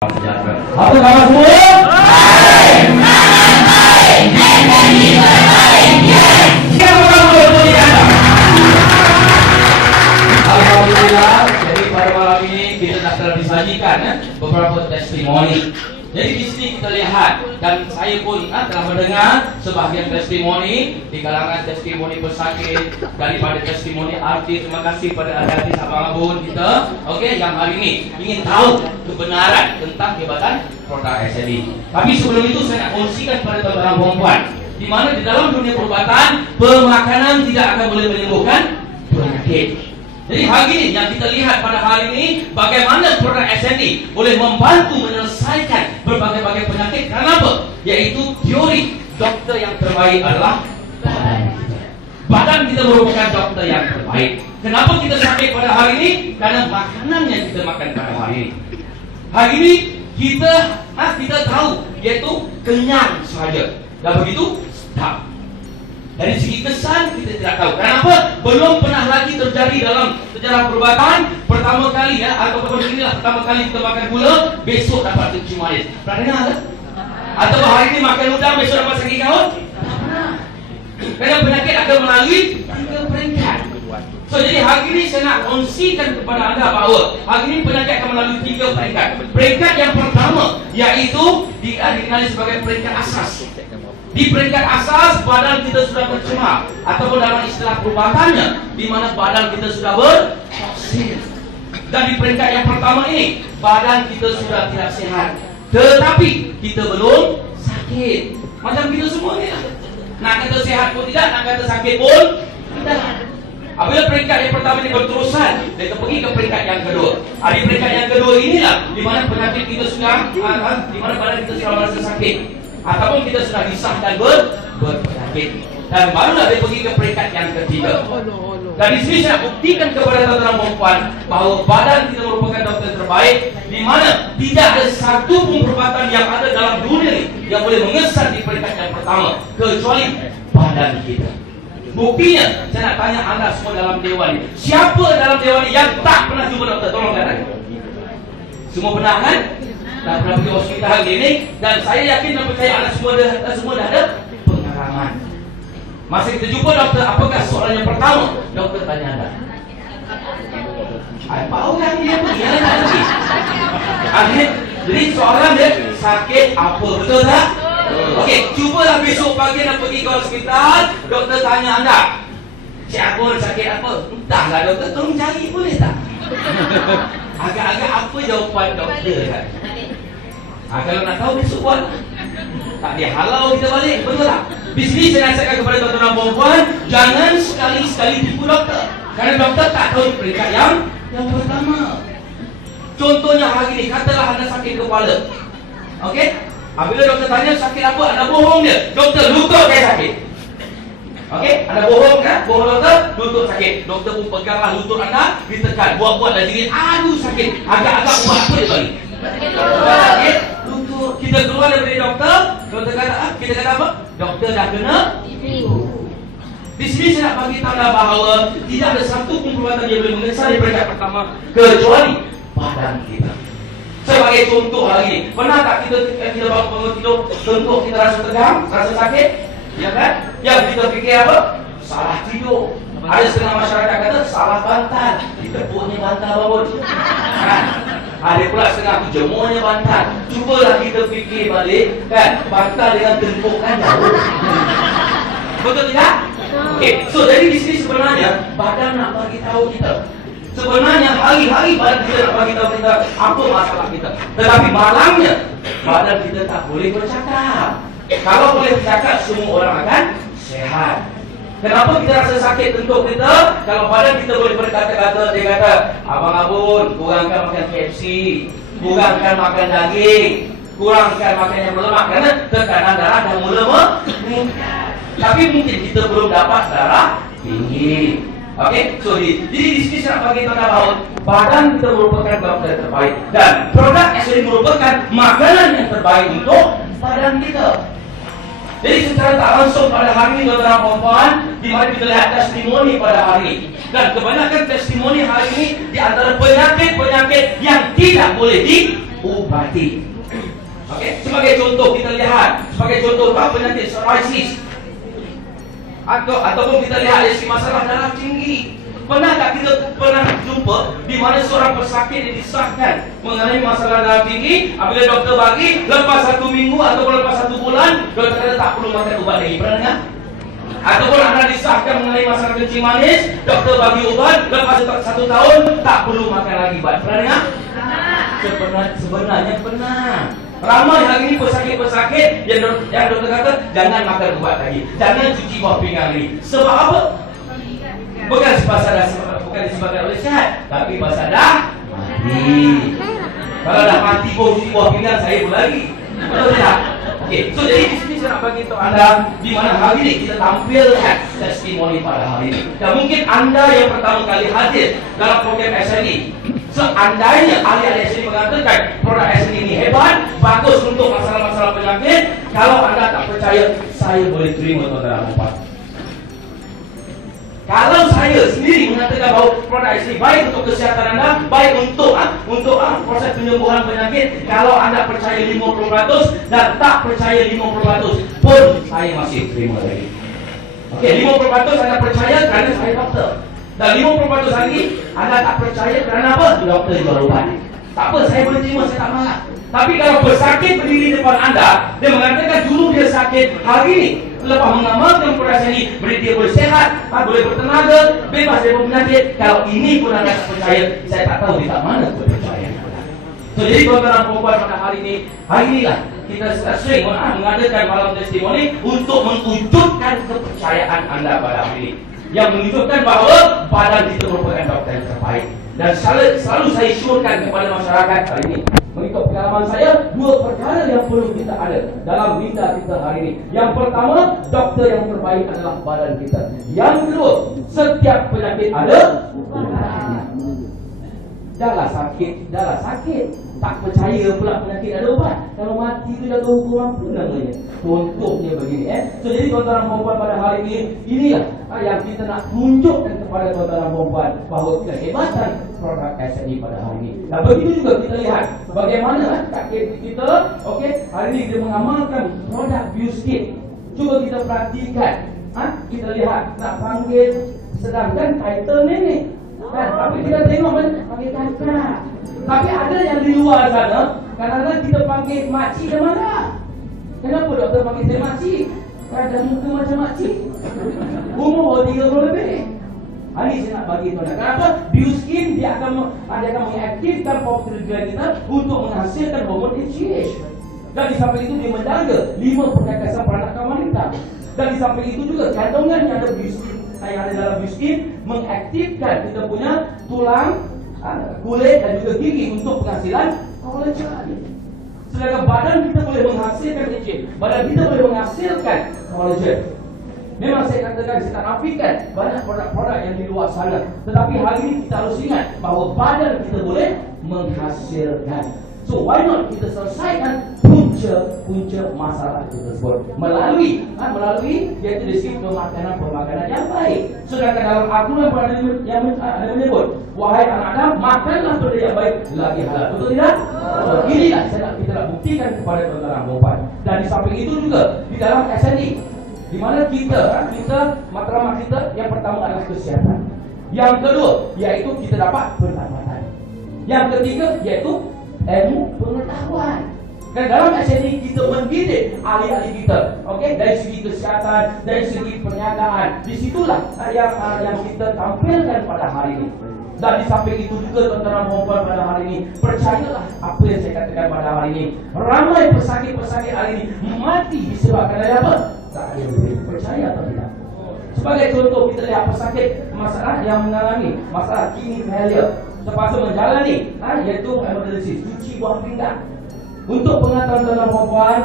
Apa kabar semua? Alhamdulillah, jadi pada malam ini kita telah disajikan beberapa testimoni. Jadi di sini kita lihat, dan saya pun telah mendengar sebahagian testimoni di kalangan testimoni pesakit, daripada testimoni artis. Terima kasih pada adik-adik abang-abang kita, okey, yang hari ini ingin tahu kebenaran tentang jabatan produk SLE. Tapi sebelum itu saya nak kongsikan pada tuan-tuan perempuan, di mana di dalam dunia perubatan, pemakanan tidak akan boleh menyembuhkan penyakit. Jadi hari ini yang kita lihat pada hari ini, bagaimana produk SLE boleh membantu menyelesaikan berbagai-bagai penyakit. Kenapa? Yaitu teori doktor yang terbaik adalah badan kita. Badan kita merupakan doktor yang terbaik. Kenapa kita sakit pada hari ini? Karena makanan yang kita makan pada hari ini. Hari ini kita tahu, yaitu kenyang sahaja. Dan begitu sedap. Dari segi kesan kita tidak tahu. Kenapa? Belum pernah lagi terjadi dalam sejarah perubatan. Pertama kali ataupun inilah pertama kali kita makan gula, besok dapat kencing manis. Pernah dengar tak? Atau hari ini makan udang, besok dapat sakit kahut? Kerana penyakit akan melalui 3 peringkat. So jadi hari ini saya nak kongsikan kepada anda bahawa hari ini penyakit akan melalui 3 peringkat. Peringkat yang pertama iaitu dikenali sebagai peringkat asas. Di peringkat asas, badan kita sudah tercemar, ataupun dalam istilah perubatannya, di mana badan kita sudah bertoksin. Dan di peringkat yang pertama ini, badan kita sudah tidak sehat, tetapi kita belum sakit. Macam kita semua ni, nak kata sehat pun tidak, nak kata sakit pun tidak. Apabila peringkat yang pertama ini berterusan, kita pergi ke peringkat yang kedua. Di peringkat yang kedua inilah di mana penyakit kita sudah, di mana badan kita sudah merasa sakit, ataupun kita sudah disahkan berpenyakit, dan barulah dia pergi ke peringkat yang ketiga. Dan di sini saya buktikan kepada tuan-tuan perempuan bahawa badan kita merupakan dokter terbaik, di mana tidak ada satu pun perubatan yang ada dalam dunia ini yang boleh mengesan di peringkat yang pertama kecuali badan kita. Buktinya, saya nak tanya anda semua dalam dewan ini, siapa dalam dewan ini yang tak pernah jumpa doktor? Tolong katakan. Semua pernah kan? Tak pernah pergi hospital klinik, dan saya yakin dan percaya anda semua dah ada pengalaman. Masa kita jumpa doktor, apakah soalan yang pertama doktor tanya anda? Apa orang dia pergi? Jadi soalan dia, sakit apa? Betul tak? Okey, cubalah besok pagi nak pergi ke hospital, doktor tanya anda, siapa sakit apa? Entahlah doktor, tolong cari boleh tak? Agak-agak apa jawapan doktor kan? Kalau nak tahu besok buat, tak dia halau kita balik, betul tak? Di sini saya nasihatkan kepada tuan-tuan perempuan, jangan sekali-sekali tipu doktor, kerana doktor tak tahu peringkat yang pertama. Contohnya hari ini, katalah anda sakit kepala, okey? Apabila doktor tanya sakit apa, anda bohong dia. Doktor, lutut saya sakit. Okey, anda bohong kan? Bohong doktor, lutut sakit. Doktor pun peganglah lutut anda, ditekan, buat-buat dah jerit, aduh sakit. Agak-agak buat apa dia balik? Sakit lutut. Kita keluar daripada doktor, doktor kata, kita kata apa? Doktor dah kena tipu. Di sini saya nak bagi tahu bahawa tidak ada satu pun perubatan yang boleh mengesan di peringkat pertama kecuali badan kita. Sebagai contoh lagi, pernah tak kita bangun tidur, contoh kita rasa tegang, rasa sakit, ya kan? Yang kita fikir apa? Salah tidur. Ada setengah masyarakat kata salah bantal, ditepuknya bantal bangun. Kan? Ada pula setengah tu jemurnya bantal. Cubalah kita fikir balik, kan? Bantal dengan tengkuk kan jauh. Betul tidak? Okay. So jadi di sini sebenarnya badan nak bagi tahu kita. Sebenarnya hari-hari badan kita nak bagi tahu kita apa masalah kita. Tetapi malangnya badan kita tak boleh bercakap. Kalau boleh bercakap, semua orang akan sehat. Kenapa kita rasa sakit tengkuk kita? Kalau badan kita boleh berkata-kata, dia kata, abang-abang, kurangkan makan KFC, kurangkan makan daging, kurangkan makan yang berlemak, kerana tekanan darah dah mula meningkat. Tapi mungkin kita belum dapat darah tinggi. Okey, so jadi di sini saya nak bagi tahu bahawa badan kita merupakan dokter terbaik, dan produk SLE merupakan makanan yang terbaik untuk badan kita. Jadi secara tak langsung pada hari ini tuan-tuan perempuan, di mana kita lihat testimoni pada hari ini, dan kebanyakan testimoni hari ini di antara penyakit-penyakit yang tidak boleh diubati. Okey, sebagai contoh kita lihat, sebagai contoh penyakit psoriasis. Ataupun kita lihat dari masalah darah tinggi. Pernah tak kita pernah jumpa di mana seorang pesakit yang disahkan mengenai masalah darah tinggi, apabila doktor bagi lepas 1 minggu ataupun lepas 1 bulan, doktor kata tak perlu makan ubat lagi. Pernah dengar? Ataupun anda disahkan mengenai masalah kencing manis, doktor bagi ubat lepas 1 tahun tak perlu makan lagi ubat. Pernah dengar? Sebenarnya pernah. Ramai hari ini pesakit-pesakit yang doktor kata jangan makan ubat lagi, jangan cuci bawah pinggang lagi. Sebab apa? Bukan disebabkan oleh sehat, tapi pasal dah mati. Kalau dah mati pun cuci bawah pinggang saya pun lagi. Betul tak? Okey, so jadi di sini saya nak bagi tahu anda di mana hari ini kita tampilkan testimoni pada hari ini. Dan mungkin anda yang pertama kali hadir dalam program SNI, seandainya ahli-ahli SNI mengatakan produk SNI ini hebat, bagus untuk masalah-masalah penyakit, kalau anda tak percaya, saya boleh terima tuan-tuan dan puan. Kalau saya sendiri mengatakan bahawa produk SNI baik untuk kesihatan anda, baik untuk proses penyembuhan penyakit, kalau anda percaya 50% dan tak percaya 50% pun saya masih terima lagi. Okey, 50% anda percaya kerana saya doktor. Dan 50% lagi anda tak percaya kerana apa? Doktor jual ubat. Tak apa, saya boleh terima, saya tak marah. Tapi kalau pesakit berdiri depan anda, dia mengatakan dulu dia sakit, hari ini lepas mengamalkan produk ini, dia boleh sehat, boleh bertenaga, bebas dari penyakit. Kalau ini pun anda tak percaya, saya tak tahu di tak mana kepercayaan anda. So, jadi tuan-tuan perempuan pada hari inilah kita sering mengadakan malam testimoni untuk mewujudkan kepercayaan anda pada hari ini, yang menunjukkan bahawa badan kita merupakan dokter yang terbaik. Dan selalu saya syorkan kepada masyarakat hari ini, mengikut pengalaman saya, 2 perkara yang perlu kita ada dalam minda kita hari ini. Yang pertama, doktor yang terbaik adalah badan kita. Yang kedua, setiap penyakit ada ubat. Dah sakit, tak percaya pula penyakit ada ubat. Kalau mati tu jatuh hukum apa namanya? Contohnya begini. So, jadi tuan-tuan dan puan pada hari ini, inilah yang kita nak tunjukkan kepada tuan-tuan dan puan bahawa kehebatan produk SNI pada hari ini. Dan begitu juga kita lihat bagaimana kita, okey, hari ini kita mengamalkan produk Bioskin. Cuba kita perhatikan, kita lihat nak panggil, sedangkan title ni kan, tapi kita tengok panggil kakak. Tapi ada yang di luar sana, kadang-kadang kita panggil makcik dan mana? Kenapa doktor panggil saya makcik? Ada muka macam makcik, umur 30 lebih. Ini saya nak bagi tuan. Kenapa? Bioskin dia akan mengaktifkan follicular gland kita untuk menghasilkan hormon HGH. Dan di samping itu dia menjaga 5 perkakasan peranakan wanita. Dan di samping itu juga kandungan yang ada Bioskin, yang ada dalam Bioskin mengaktifkan kita punya tulang, kulit dan juga gigi untuk penghasilan kolagen. Sedangkan badan kita boleh menghasilkan HGH, badan kita boleh menghasilkan kolagen. Memang saya katakan, saya tak nafikan banyak produk-produk yang di luar sana, tetapi hari ini kita harus ingat bahawa badan kita boleh menghasilkan. So why not kita selesaikan punca masalah tersebut melalui iaitu dari pemakanan yang baik. Sedangkan dalam Al-Quran yang menyebut, wahai anak Adam, makanlah benda yang baik lagi halal. Betul tidak? Inilah kita nak buktikan kepada tuan-tuan dan puan. Dan di samping itu juga di dalam SNI, di mana kita matlamat kita yang pertama adalah kesihatan. Yang kedua iaitu kita dapat pendapatan. Yang ketiga iaitu ilmu pengetahuan. Dan dalam SNI kita mendidik ahli-ahli kita, okey, dari segi kesihatan, dari segi perniagaan. Disitulah yang kita tampilkan pada hari ini. Dan di samping itu juga tuan-tuan dan puan pada hari ini, percayalah apa yang saya katakan pada hari ini. Ramai pesakit-pesakit hari ini mati disebabkan dari apa? Tak ada yang boleh percaya atau tidak. Sebagai contoh, kita lihat pesakit masalah yang mengalami masalah kidney failure terpaksa menjalani iaitu hemodialisis, cuci buah pinggang. Untuk pengetahuan tuan-tuan dan puan,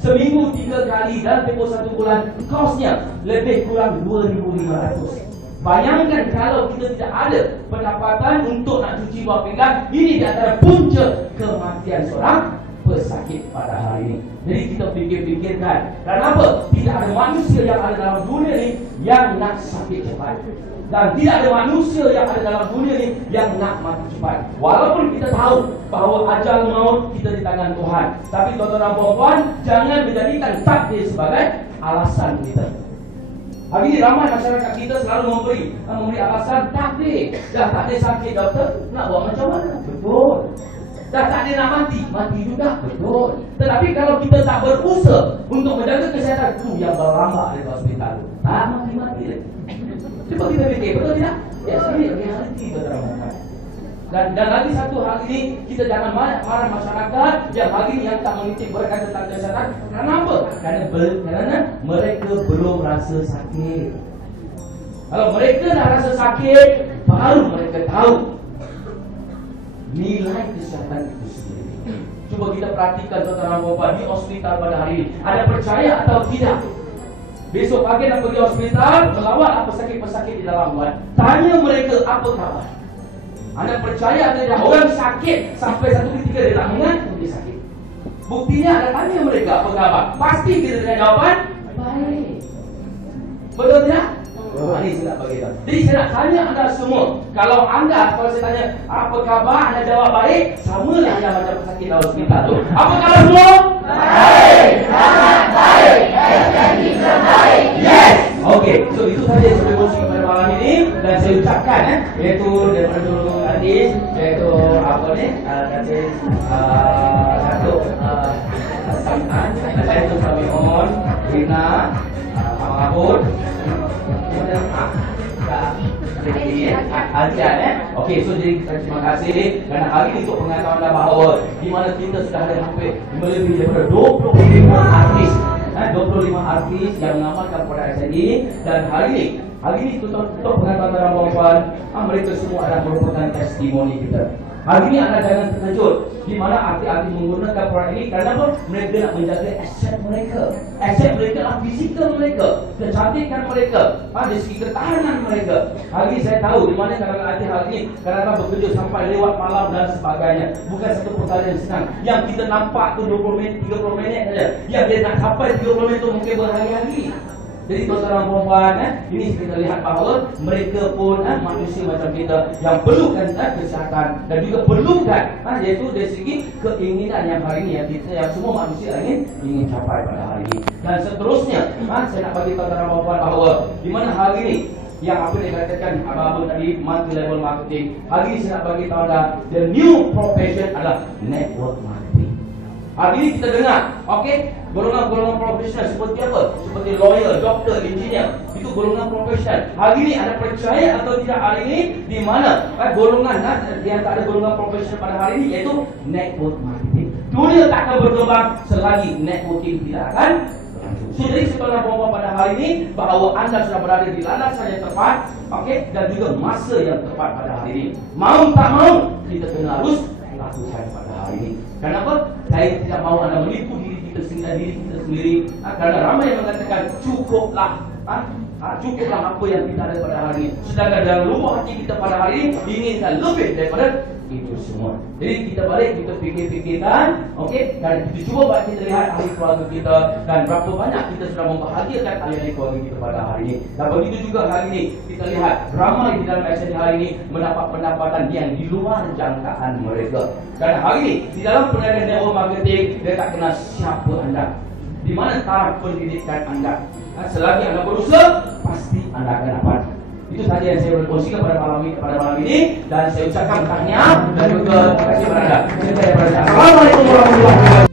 seminggu 3 kali dalam tempoh 1 bulan, kosnya lebih kurang 2,500. Bayangkan kalau kita tidak ada pendapatan untuk nak cuci buah pinggang, ini di antara punca kematian seorang pesakit pada hari ini. Jadi kita fikir-fikirkan, kenapa tidak ada manusia yang ada dalam dunia ini yang nak sakit cepat, dan tidak ada manusia yang ada dalam dunia ini yang nak mati cepat. Walaupun kita tahu bahawa ajal maut kita di tangan Tuhan, tapi tuan-tuan dan puan-puan, jangan menjadikan takdir sebagai alasan kita. Hari ini ramai masyarakat kita selalu memberi alasan takdir. Dah takdir sakit doktor, nak buat macam mana? Betul. Dah takdir nak mati juga. Betul. Tetapi kalau kita tak berusaha untuk menjaga kesihatan, itu yang berlambak di hospital. Tak mati lagi. Cuba kita fikir, betul tidak? Ya, ini realiti betul-betul. Dan lagi satu hal ini, kita jangan marah masyarakat yang hari ini yang tak mengintip berkata tentang kesihatan. Kenapa? Kerana mereka belum rasa sakit. Kalau mereka dah rasa sakit, baru mereka tahu nilai kesihatan itu sendiri. Cuba kita perhatikan tuan-tuan dan puan-puan di hospital pada hari ini. Ada percaya atau tidak? Besok pagi nak pergi hospital, melawat apa pesakit-pesakit di dalam ward. Tanya mereka apa khabar. Anda percaya atau tidak? Orang sakit sampai satu ketika dia tak mengaku dia sakit. Buktinya anda tanya mereka apa khabar. Pasti kita dengan jawapan baik. Betul tidak? Ini saya nak bagi tahu. Jadi saya nak tanya anda semua, kalau saya tanya apa khabar, anda jawab baik, samalah anda macam pesakit dalam hospital tu. Apa khabar semua? Baik, sangat baik. Kita baik. Yes. Okey, so itu saja yang saya kongsi pada malam ini dan saya ucapkan iaitu daripada dulu hadis, iaitu apa ni? Hadis satu saya tu Samion, Rina, Mahmud, Azian Okey, so jadi terima kasih kerana hari ini untuk pengetahuan anda bahawa di mana kita sudah ada hampir melebihi daripada 25 artis 25 artis yang mengamalkan kepada SNI. Dan hari ini untuk pengetahuan anda puan-puan, mereka semua adalah merupakan testimoni kita. Hari ini anda jangan terkejut di mana artis-artis menggunakan produk ini. Kenapa? Mereka nak menjaga aset mereka. Aset mereka adalah fizikal mereka, kecantikan mereka, dari segi ketahanan mereka. Hari ini saya tahu di mana kadang-kadang artis hari ini kadang-kadang bekerja sampai lewat malam dan sebagainya. Bukan satu perkara yang senang. Yang kita nampak tu 20 minit, 30 minit saja. Yang dia nak sampai 30 minit tu mungkin berhari-hari. Jadi tuan-tuan dan puan-puan, ini kita lihat bahawa mereka pun manusia macam kita yang perlukan kesihatan dan juga perlukan iaitu dari segi keinginan yang hari ini yang kita yang semua manusia ingin capai pada hari ini. Dan seterusnya, saya nak bagi tuan-tuan dan puan-puan bahawa di mana hari ini yang apa dikatakan abang-abang tadi multi level marketing, hari ini saya nak bagi tahu anda the new profession adalah network marketing. Hari ini kita dengar, okey, golongan-golongan profesional seperti apa? Seperti lawyer, doktor, engineer. Itu golongan profesional. Hari ini anda percaya atau tidak hari ini di mana golongan di antara golongan profesional pada hari ini iaitu network marketing. Dunia tak akan berkembang selagi networking tidak akan berlangsung. So, jadi setelah bahawa pada hari ini bahawa anda sudah berada di landasan yang tepat, okey, dan juga masa yang tepat pada hari ini. Mau tak mau kita kena harus lakukan pada hari ini. Kenapa? Saya tidak mahu anda menipu diri kita sendiri, kerana ramai yang mengatakan cukuplah, cukuplah apa yang kita ada pada hari ini. Sedangkan dalam lubuk hati kita pada hari ini inginkan lebih daripada itu semua. Jadi kita balik, kita fikir-fikirkan, okey, dan kita cuba buat kita lihat ahli keluarga kita dan berapa banyak kita sudah membahagiakan ahli keluarga kita pada hari ini. Dan begitu juga hari ini kita lihat ramai di dalam SNI hari ini mendapat pendapatan yang di luar jangkaan mereka. Kerana hari ini di dalam perniagaan network marketing dia tak kenal siapa anda, di mana taraf pendidikan anda. Selagi anda berusaha, pasti anda akan dapat. Itu saja yang saya boleh kongsikan pada malam ini dan saya ucapkan tahniah dan juga terima kasih kepada anda. Assalamualaikum warahmatullahi wabarakatuh.